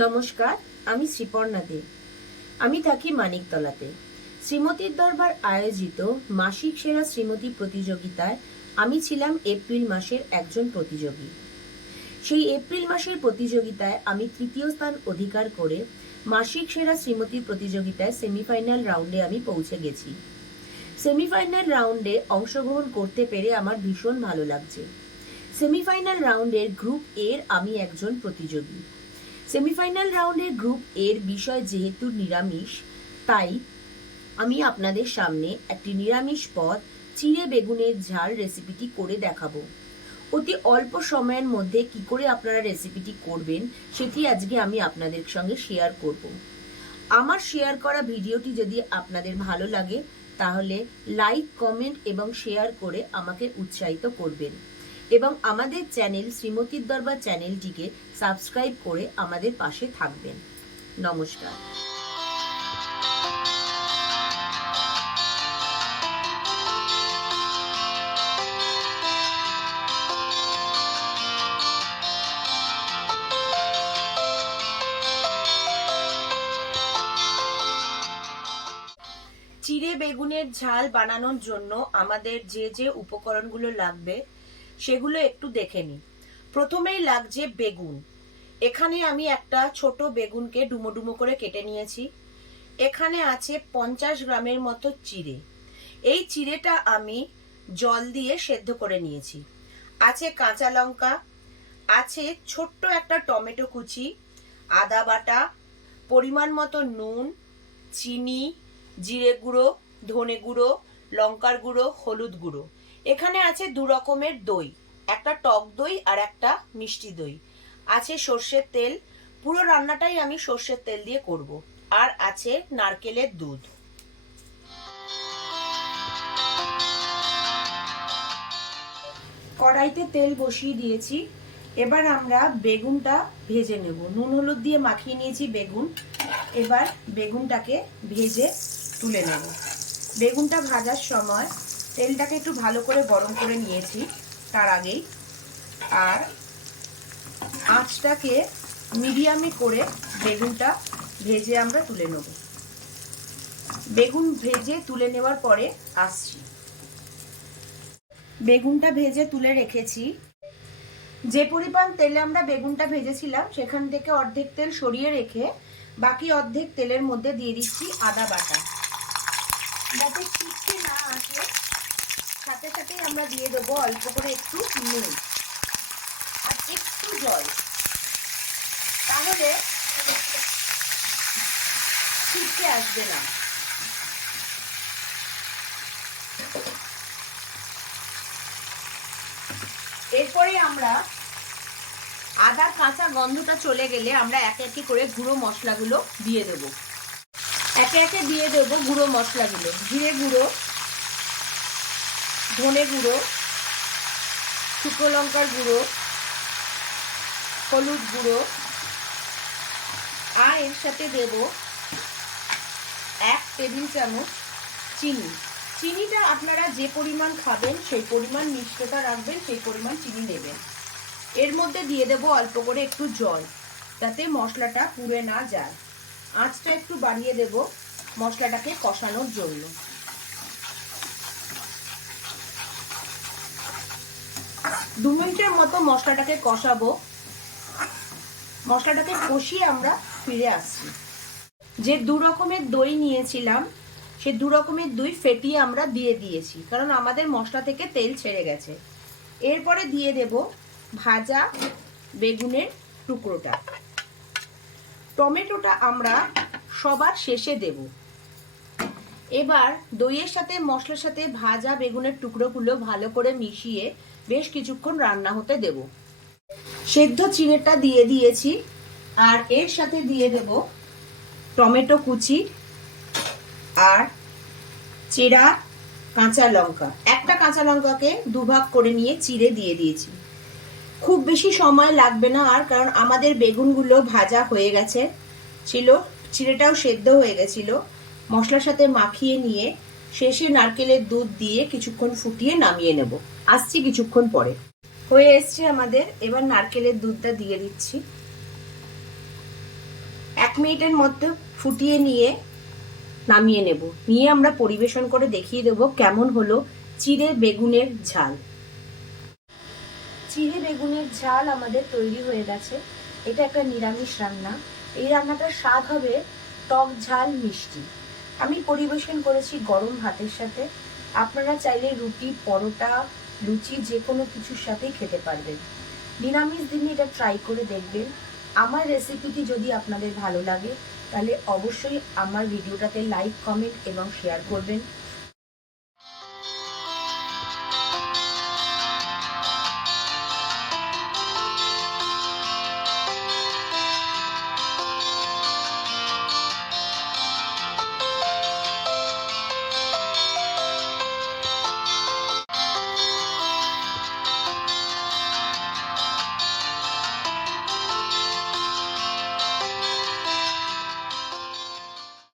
নমস্কার, আমি শ্রীপর্ণা দে। আমি থাকি মানিকতলাতে। শ্রীমতীর দরবার আয়োজিত মাসিক সেরা শ্রীমতী প্রতিযোগিতায় আমি ছিলাম এপ্রিল মাসের একজন প্রতিযোগী। সেই এপ্রিল মাসের প্রতিযোগিতায় আমি তৃতীয় স্থান অধিকার করে মাসিক সেরা শ্রীমতী প্রতিযোগিতায় সেমিফাইনাল রাউন্ডে আমি পৌঁছে গেছি। সেমিফাইনাল রাউন্ডে অংশগ্রহণ করতে পেরে আমার ভীষণ ভালো লাগছে। সেমিফাইনাল রাউন্ডের গ্রুপ এর আমি একজন প্রতিযোগী। সেমিফাইনাল রাউন্ডের গ্রুপ এর বিষয় যেহেতু নিরামিষ, তাই আমি আপনাদের সামনে একটি নিরামিষ পদ, চিড়ে বেগুনের ঝাল রেসিপিটি করে দেখাবো। অতি অল্প সময়ের মধ্যে কি করে আপনারা রেসিপিটি করবেন, সেটি আজকে আমি আপনাদের সঙ্গে শেয়ার করব। আমার শেয়ার করা ভিডিওটি যদি আপনাদের ভালো লাগে, তাহলে লাইক কমেন্ট এবং শেয়ার করে আমাকে উৎসাহিত করবেন। এবং আমাদের চ্যানেল, শ্রীমতীর দরবার চ্যানেলটিকে সাবস্ক্রাইব করে আমাদের পাশে থাকবেন। নমস্কার। চিড়ে বেগুনের ঝাল বানানোর জন্য আমাদের যে যে উপকরণগুলো লাগবে সেগুলো একটু দেখে নিই। প্রথমেই লাগছে বেগুন। এখানে আমি একটা ছোট বেগুনকে ডুমো ডুমো করে কেটে নিয়েছি। এখানে আছে পঞ্চাশ গ্রামের মতো চিড়ে। এই চিড়েটা আমি জল দিয়ে সেদ্ধ করে নিয়েছি। আছে কাঁচা লঙ্কা, আছে ছোট্ট একটা টমেটো কুচি, আদা বাটা, পরিমাণ মতো নুন, চিনি, জিরে গুঁড়ো, ধনে গুঁড়ো, লঙ্কার গুঁড়ো, হলুদ গুঁড়ো। এখানে আছে দু রকমের দই, একটা টক দই আর একটা মিষ্টি দই। আছে সর্ষের তেল, পুরো রান্নাটাই আমি সর্ষের তেল দিয়ে করব। আর আছে নারকেলের দুধ। কড়াইতে তেল বসিয়ে দিয়েছি। এবার আমরা বেগুনটা ভেজে নেব। নুন হলুদ দিয়ে মাখিয়ে নিয়েছি বেগুন। এবার বেগুনটাকে ভেজে তুলে নেব। বেগুনটা ভাজার সময় তেলটাকে একটু ভালো করে গরম করে নিয়েছি তার আগেই। আর আঁচটাকে মিডিয়ামে করে বেগুনটা ভেজে আমরা তুলে নেব। বেগুন ভেজে তুলে নেওয়ার পরে আসছি। বেগুনটা ভেজে তুলে রেখেছি। যে পরিমাণ তেলে আমরা বেগুনটা ভেজেছিলাম, সেখান থেকে অর্ধেক তেল সরিয়ে রেখে বাকি অর্ধেক তেলের মধ্যে দিয়ে দিচ্ছি আদা বাটা। যাতে ছিটকে না আমরা দিয়ে দেবো অল্প করে একটু নুন আর একটু জল। তাহলে ছিটকে আসবে না। এরপরে আমরা আদা, কাঁচা গন্ধটা চলে গেলে আমরা একে একে করে গুঁড়ো মশলাগুলো দিয়ে দেব। একে একে দিয়ে দেব গুঁড়ো মশলাগুলো। জিরে গুঁড়ো ধনে গুঁড়ো, শুকনো লঙ্কার গুঁড়ো, হলুদ গুঁড়ো, আর এর সাথে দেব এক টেবিল চামচ চিনি। চিনিটা আপনারা যে পরিমাণ খাবেন, সেই পরিমাণ মিষ্টতা রাখবেন, সেই পরিমাণ চিনি নেবেন এর মধ্যে দিয়ে দেব অল্প করে একটু জল, যাতে মশলাটা পুড়ে না যায়। আঁচটা একটু বাড়িয়ে দেব, মশলাটাকে কষানোর জন্য। দু মিনিটের মতো মশলাটাকে কষাবো। মশলাটাকে কষিয়ে আমরা ফিরে আসছি। যে দু রকমের দই নিয়েছিলাম, সে দু রকমের দই ফেটিয়ে আমরা দিয়ে দিয়েছি, কারণ আমাদের মশলা থেকে তেল ছেড়ে গেছে। এরপরে দিয়ে দেব ভাজা বেগুনের টুকরোটা। টমেটোটা আমরা সবার শেষে দেব। এবার দইয়ের সাথে মশলার সাথে ভাজা বেগুনের টুকরোগুলো ভালো করে মিশিয়ে বেশ কিছুক্ষণ রান্না হতে দেব। সেদ্ধ চিড়েটা দিয়ে দিয়েছি আর এর সাথে দিয়ে দেব টমেটো কুচি আর চেরা কাঁচা লঙ্কা। একটা কাঁচা লঙ্কাকে দুভাগ করে নিয়ে চিড়ে দিয়ে দিয়েছি। খুব বেশি সময় লাগবে না আর, কারণ আমাদের বেগুনগুলো ভাজা হয়ে গেছে। ছিল, চিড়েটাও সেদ্ধ হয়ে গেছিল। মশলার সাথে মাখিয়ে নিয়ে শেষে নারকেলের দুধ দিয়ে কিছুক্ষণ ফুটিয়ে নামিয়ে নেব। আসছি কিছুক্ষণ পরে। হয়ে এসছে আমাদের। এবার নারকেলের দুধটা দিয়ে দিচ্ছি। এক মিনিটের মধ্যে ফুটিয়ে নিয়ে নামিয়ে নেব। নিয়ে আমরা পরিবেশন করে দেখিয়ে দেব কেমন হলো চিড়ে বেগুনের ঝাল। চিড়ে বেগুনের ঝাল আমাদের তৈরি হয়ে গেছে। এটা একটা নিরামিষ রান্না। এই রান্নাটার স্বাদ হবে টক ঝাল মিষ্টি। আমি পরিবেশন করেছি গরম ভাতের সাথে। আপনারা চাইলে রুটি, পরোটা, লুচি যে কোনো কিছুর সাথেই খেতে পারবেন। নিরামিষ দিনে এটা ট্রাই করে দেখবেন। আমার রেসিপিটি যদি আপনাদের ভালো লাগে, তাহলে অবশ্যই আমার ভিডিওটাতে লাইক কমেন্ট এবং শেয়ার করবেন।